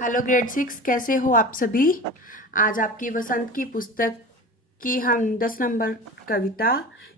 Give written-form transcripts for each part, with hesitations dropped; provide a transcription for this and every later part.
Hello grade 6, कैसे हो आप सभी। आज आपकी वसंत की पुस्तक की हम 10 नंबर कविता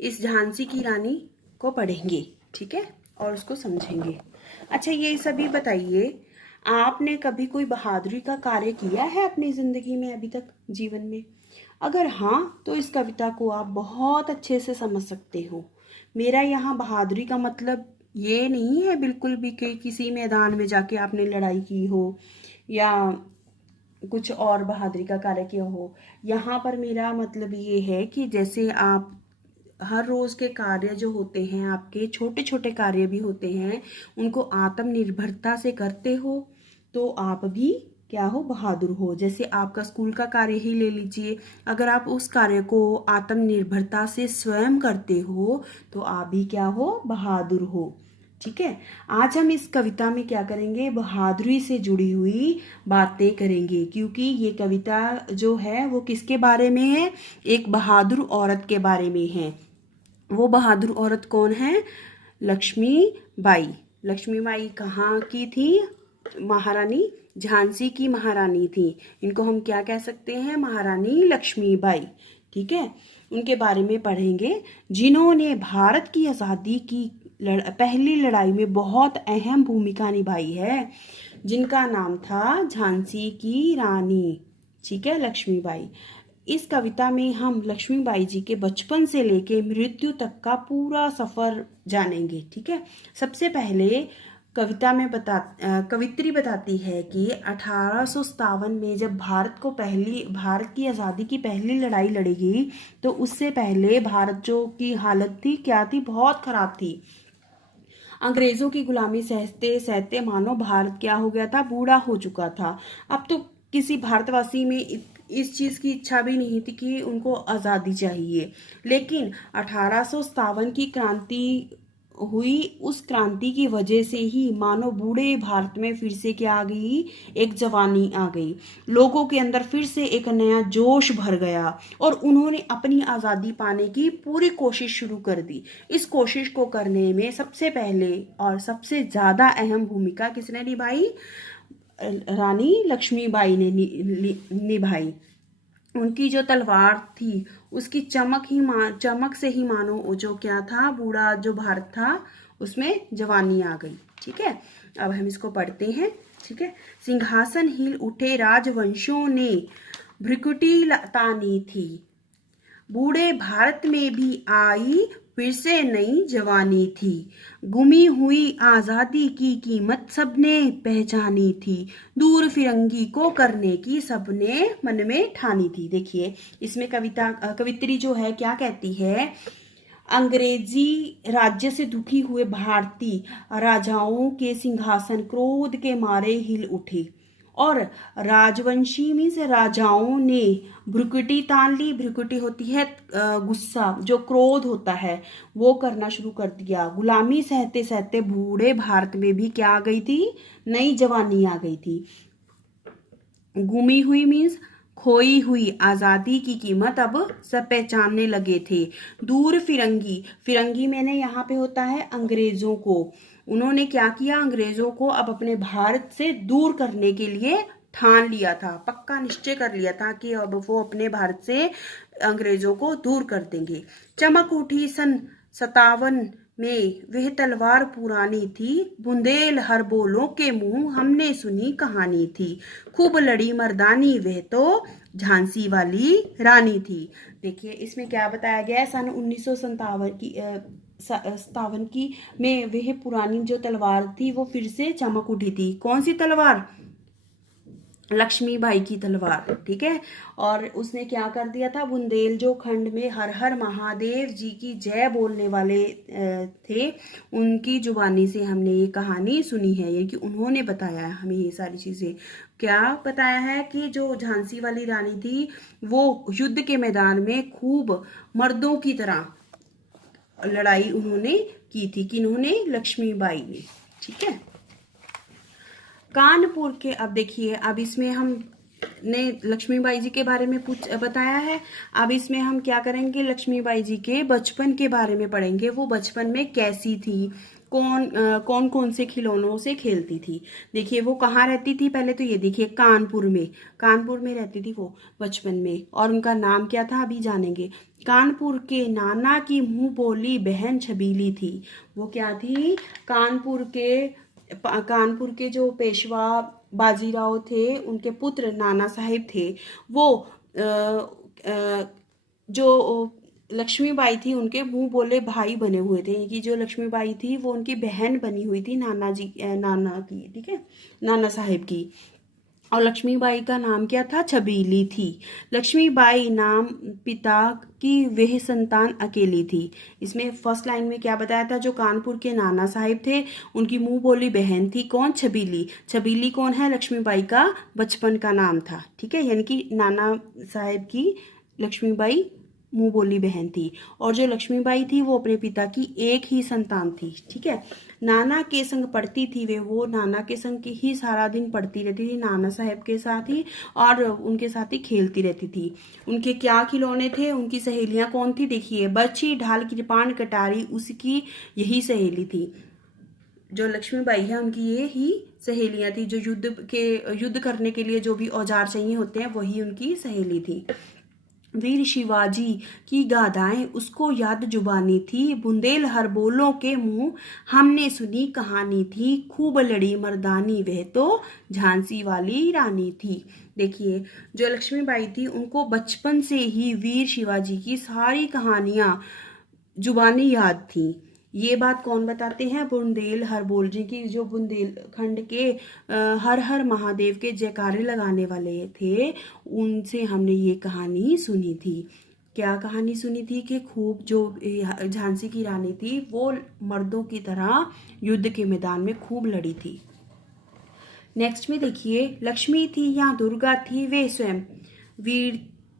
इस झांसी की रानी को पढ़ेंगे। ठीक है, और उसको समझेंगे। अच्छा, ये सभी बताइए, आपने कभी कोई बहादुरी का कार्य किया है अपनी जिंदगी में अभी तक, जीवन में? अगर हाँ, तो इस कविता को आप बहुत अच्छे से समझ सकते हो। मेरा यहाँ बहादुरी का मतलब ये नहीं है बिल्कुल भी कि किसी मैदान में जाके आपने लड़ाई की हो या कुछ और बहादुरी का कार्य किया हो। यहाँ पर मेरा मतलब ये है कि जैसे आप हर रोज के कार्य जो होते हैं, आपके छोटे छोटे कार्य भी होते हैं, उनको आत्मनिर्भरता से करते हो, तो आप भी क्या हो, बहादुर हो। जैसे आपका स्कूल का कार्य ही ले लीजिए, अगर आप उस कार्य को आत्मनिर्भरता से स्वयं करते हो तो आप भी क्या हो, बहादुर हो। ठीक है, आज हम इस कविता में क्या करेंगे, बहादुरी से जुड़ी हुई बातें करेंगे, क्योंकि ये कविता जो है वो किसके बारे में है, एक बहादुर औरत के बारे में है। वो बहादुर औरत कौन है? लक्ष्मीबाई। लक्ष्मीबाई कहाँ की थी? महारानी झांसी की महारानी थी। इनको हम क्या कह सकते हैं, महारानी लक्ष्मीबाई। ठीक है, उनके बारे में पढ़ेंगे, जिन्होंने भारत की आज़ादी की पहली लड़ाई में बहुत अहम भूमिका निभाई है, जिनका नाम था झांसी की रानी। ठीक है, लक्ष्मीबाई। इस कविता में हम लक्ष्मीबाई जी के बचपन से लेके मृत्यु तक का पूरा सफर जानेंगे। ठीक है, सबसे पहले कविता में कवित्री बताती है कि 1857 में जब भारत की आज़ादी की पहली लड़ाई लड़ी गई, तो उससे पहले भारत जो की हालत थी, क्या थी, बहुत खराब थी। अंग्रेजों की गुलामी सहते सहते मानो भारत क्या हो गया था, बूढ़ा हो चुका था। अब तो किसी भारतवासी में इस चीज की इच्छा भी नहीं थी कि उनको आजादी चाहिए। लेकिन 1857 की क्रांति हुई, उस क्रांति की वजह से ही मानो बूढ़े भारत में फिर से क्या आ गई, एक जवानी आ गई। लोगों के अंदर फिर से एक नया जोश भर गया और उन्होंने अपनी आज़ादी पाने की पूरी कोशिश शुरू कर दी। इस कोशिश को करने में सबसे पहले और सबसे ज़्यादा अहम भूमिका किसने निभाई? रानी लक्ष्मीबाई ने निभाई। उनकी जो तलवार थी, उसकी चमक से ही मानो जो क्या था, बूढ़ा जो भारत था उसमें जवानी आ गई। ठीक है, अब हम इसको पढ़ते हैं। ठीक है, सिंहासन हिल उठे राजवंशों ने भ्रिकुटी तानी थी, बूढ़े भारत में भी आई फिर से नई जवानी थी, गुमी हुई आजादी की कीमत सबने पहचानी थी, दूर फिरंगी को करने की सबने मन में ठानी थी। देखिए, इसमें कवित्री जो है क्या कहती है, अंग्रेजी राज्य से दुखी हुए भारतीय राजाओं के सिंहासन क्रोध के मारे हिल उठे और राजवंशी में से राजाओं ने भ्रुकुटी तान ली। भ्रुकुटी होती है गुस्सा, जो क्रोध होता है वो करना शुरू कर दिया। गुलामी सहते सहते बूढ़े भारत में भी क्या आ गई थी, नई जवानी आ गई थी। गुमी हुई मीन्स खोई हुई आजादी की कीमत अब सब पहचानने लगे थे। दूर फिरंगी, फिरंगी मैंने यहाँ पे होता है अंग्रेजों को। उन्होंने क्या किया, अंग्रेजों को अब अपने भारत से दूर करने के लिए ठान लिया था, पक्का निश्चय कर लिया था कि अब वो अपने भारत से अंग्रेजों को दूर कर देंगे। चमक उठी सन 57 में वह तलवार पुरानी थी, बुंदेल हर बोलों के मुंह हमने सुनी कहानी थी, खूब लड़ी मर्दानी वह तो झांसी वाली रानी थी। देखिए, इसमें क्या बताया गया है, सन 1957 की 57 की में वह पुरानी जो तलवार थी वो फिर से चमक उठी थी। कौन सी तलवार? लक्ष्मीबाई की तलवार। ठीक है, और उसने क्या कर दिया था, बुंदेलखंड में हर हर महादेव जी की जय बोलने वाले थे, उनकी जुबानी से हमने ये कहानी सुनी है, ये कि उन्होंने बताया है हमें ये सारी चीजें। क्या बताया है कि जो झांसी वाली रानी थी वो युद्ध के मैदान में खूब मर्दों की तरह लड़ाई उन्होंने की थी। किन्होंने? लक्ष्मीबाई ने। ठीक है, कानपुर के, अब देखिए, अब इसमें हम ने लक्ष्मीबाई जी के बारे में बताया है। अब इसमें हम क्या करेंगे, लक्ष्मीबाई जी के बचपन के बारे में पढ़ेंगे। वो बचपन में कैसी थी, कौन कौन से खिलौनों से खेलती थी। देखिए वो कहाँ रहती थी, पहले तो ये देखिए कानपुर में रहती थी वो बचपन में। और उनका नाम क्या था अभी जानेंगे। कानपुर के नाना की मुंह बोली बहन छबीली थी। वो क्या थी, कानपुर के जो पेशवा बाजीराव थे उनके पुत्र नाना साहिब थे। वो जो लक्ष्मीबाई थी उनके मुंह बोले भाई बने हुए थे। कि जो लक्ष्मीबाई थी वो उनकी बहन बनी हुई थी नाना की, ठीक है, नाना साहिब की। और लक्ष्मीबाई का नाम क्या था, छबीली थी। लक्ष्मीबाई नाम पिता की वह संतान अकेली थी। इसमें फर्स्ट लाइन में क्या बताया था, जो कानपुर के नाना साहिब थे उनकी मुंह बोली बहन थी कौन, छबीली। छबीली कौन है, लक्ष्मीबाई का बचपन का नाम था, ठीक है। यानी कि नाना साहिब की लक्ष्मीबाई मुंह बोली बहन थी। और जो लक्ष्मीबाई थी वो अपने पिता की एक ही संतान थी, ठीक है। नाना के संग पढ़ती थी वो नाना के संग ही सारा दिन पढ़ती रहती थी, नाना साहब के साथ ही, और उनके साथ ही खेलती रहती थी। उनके क्या खिलौने थे, उनकी सहेलियां कौन थी, देखिए बर्छी ढाल कृपाण कटारी उसकी यही सहेली थी। जो लक्ष्मीबाई है उनकी ये ही सहेलियां थी। जो युद्ध करने के लिए जो भी औजार चाहिए होते हैं वही उनकी सहेली थी। वीर शिवाजी की गाथाएं उसको याद जुबानी थी, बुंदेल हरबोलों के मुंह हमने सुनी कहानी थी, खूब लड़ी मर्दानी वह तो झांसी वाली रानी थी। देखिए जो लक्ष्मीबाई थी उनको बचपन से ही वीर शिवाजी की सारी कहानियां जुबानी याद थी। ये बात कौन बताते हैं, बुंदेल हरबोल जी की, जो बुंदेलखंड के हर हर महादेव के जयकारे लगाने वाले थे, उनसे हमने ये कहानी सुनी थी। क्या कहानी सुनी थी कि खूब जो झांसी की रानी थी वो मर्दों की तरह युद्ध के मैदान में खूब लड़ी थी। नेक्स्ट में देखिए, लक्ष्मी थी या दुर्गा थी वे स्वयं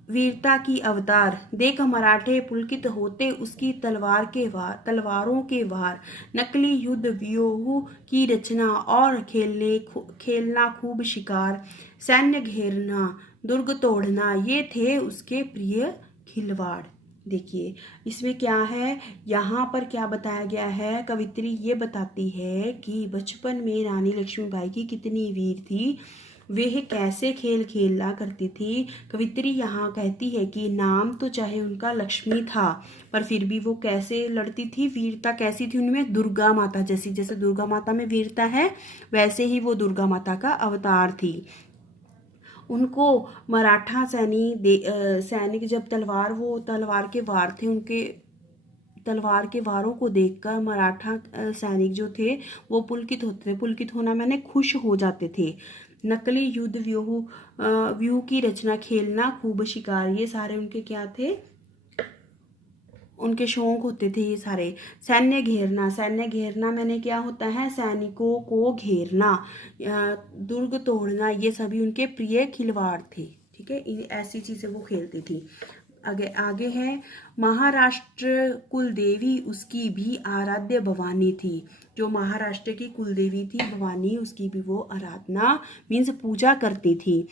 वीरता की अवतार, देख मराठे पुलकित होते उसकी तलवारों के वार, नकली युद्ध व्यूह की रचना और खेलना खूब शिकार, सैन्य घेरना दुर्ग तोड़ना ये थे उसके प्रिय खिलवाड़। देखिए इसमें क्या है, यहाँ पर क्या बताया गया है, कवित्री ये बताती है कि बचपन में रानी लक्ष्मीबाई की कितनी वीर थी, वह कैसे खेल खेला करती थी। कवित्री यहाँ कहती है कि नाम तो चाहे उनका लक्ष्मी था पर फिर भी वो कैसे लड़ती थी, वीरता कैसी थी उनमें, दुर्गा माता जैसी। जैसे दुर्गा माता में वीरता है वैसे ही वो दुर्गा माता का अवतार थी। उनको मराठा सैनिक जब तलवार के वार थे, उनके तलवार के वारों को देखकर मराठा सैनिक जो थे वो पुलकित होना मैंने खुश हो जाते थे। नकली युद्ध व्यूह की रचना, खेलना खूब शिकार, ये सारे उनके क्या थे, उनके शौक होते थे ये सारे। सैन्य घेरना मैंने क्या होता है, सैनिकों को घेरना, दुर्ग तोड़ना, ये सभी उनके प्रिय खिलवाड़ थे, ठीक है। ऐसी चीजें वो खेलती थी। आगे है, महाराष्ट्र कुलदेवी उसकी भी आराध्य भवानी थी। जो महाराष्ट्र की कुलदेवी थी भवानी, उसकी भी वो आराधना मीन्स पूजा करती थी।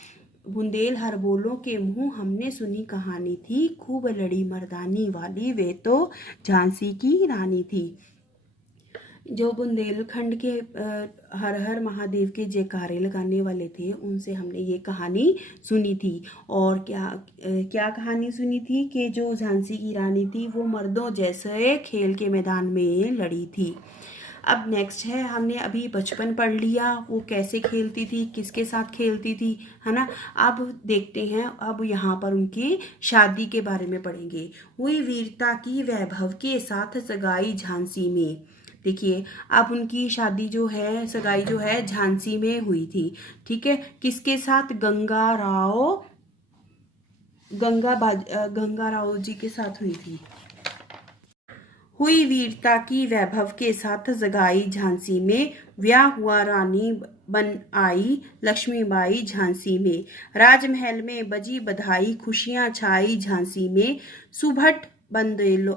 बुंदेल हरबोलों के मुंह हमने सुनी कहानी थी, खूब लड़ी मर्दानी वाली वे तो झांसी की रानी थी। जो बुंदेलखंड के हर हर महादेव के जयकारे लगाने वाले थे उनसे हमने ये कहानी सुनी थी। और क्या कहानी सुनी थी कि जो झांसी की रानी थी वो मर्दों जैसे खेल के मैदान में लड़ी थी। अब नेक्स्ट है, हमने अभी बचपन पढ़ लिया, वो कैसे खेलती थी, किसके साथ खेलती थी, है ना। अब देखते हैं, अब यहाँ पर उनकी शादी के बारे में पढ़ेंगे। हुई वीरता की वैभव के साथ सगाई झांसी में। देखिए अब उनकी शादी जो है, सगाई जो है झांसी में हुई थी, ठीक है। किसके साथ, गंगा राव जी के साथ हुई थी। हुई वीरता की वैभव के साथ सगाई झांसी में, ब्याह हुआ रानी बन आई लक्ष्मीबाई झांसी में, राजमहल में बजी बधाई खुशियां छाई झांसी में, सुभट बंदेलो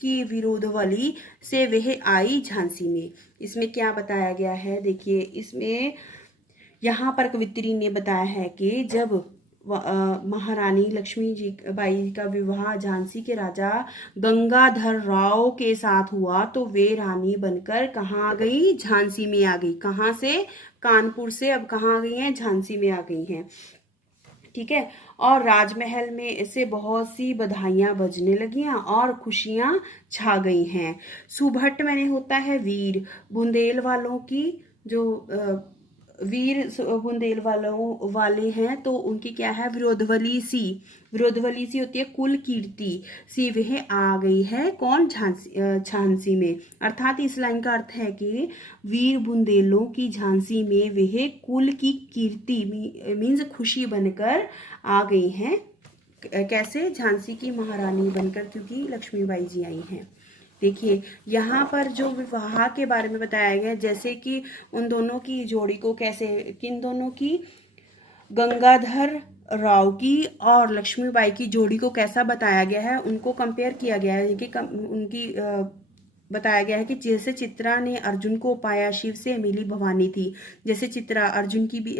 की विरोधवली से वह आई झांसी में। इसमें क्या बताया गया है, देखिए इसमें यहाँ पर कवित्री ने बताया है कि जब महारानी लक्ष्मी जी बाई का विवाह झांसी के राजा गंगाधर राव के साथ हुआ तो वे रानी बनकर कहाँ आ गई? झांसी में आ गई। कहाँ से? कानपुर से अब कहाँ आ गई हैं? झांसी में आ गई हैं। ठीक है। और राजमहल में से बहुत सी बधाइयां बजने लगियां और खुशियां छा गई हैं। सुभट मैंने होता है वीर। बुंदेल वालों की जो वीर बुंदेल वालों वाले हैं तो उनकी क्या है? विरोधवली सी। विरोधवली सी होती है कुल कीर्ति सी वह आ गई है। कौन? झांसी में। अर्थात इस लाइन का अर्थ है कि वीर बुंदेलों की झांसी में वह कुल की कीर्ति मीन्स खुशी बनकर आ गई हैं। कैसे? झांसी की महारानी बनकर, क्योंकि लक्ष्मीबाई जी आई हैं। देखिए यहाँ पर जो विवाह के बारे में बताया गया, जैसे कि उन दोनों की जोड़ी को कैसे, किन दोनों की? गंगाधर राव की और लक्ष्मीबाई की जोड़ी को कैसा बताया गया है? उनको कंपेयर किया गया है कि उनकी बताया गया है कि जैसे चित्रा ने अर्जुन को पाया शिव से मिली भवानी थी। जैसे चित्रा अर्जुन की भी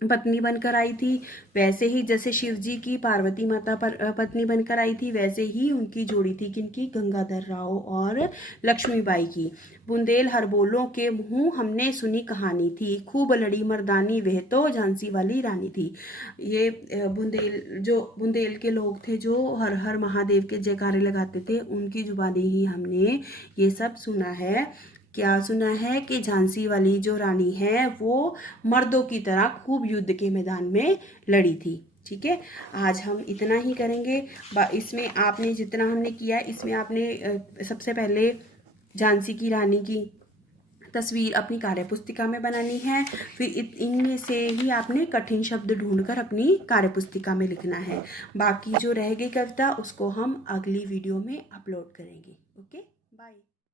पत्नी बनकर आई थी, वैसे ही जैसे शिव जी की पार्वती माता पर पत्नी बनकर आई थी, वैसे ही उनकी जोड़ी थी। किनकी? गंगाधर राव और लक्ष्मीबाई की। बुंदेल हरबोलों के मुंह हमने सुनी कहानी थी, खूब लड़ी मर्दानी वह तो झांसी वाली रानी थी। ये बुंदेल के लोग थे जो हर हर महादेव के जयकारे लगाते थे, उनकी जुबानी ही हमने ये सब सुना है। क्या सुना है? कि झांसी वाली जो रानी है वो मर्दों की तरह खूब युद्ध के मैदान में लड़ी थी। ठीक है। आज हम इतना ही करेंगे। इसमें आपने जितना हमने किया, इसमें आपने सबसे पहले झांसी की रानी की तस्वीर अपनी कार्यपुस्तिका में बनानी है। फिर इनमें से ही आपने कठिन शब्द ढूंढकर अपनी कार्यपुस्तिका में लिखना है। बाकी जो रह गई कविता उसको हम अगली वीडियो में अपलोड करेंगे। Okay, bye.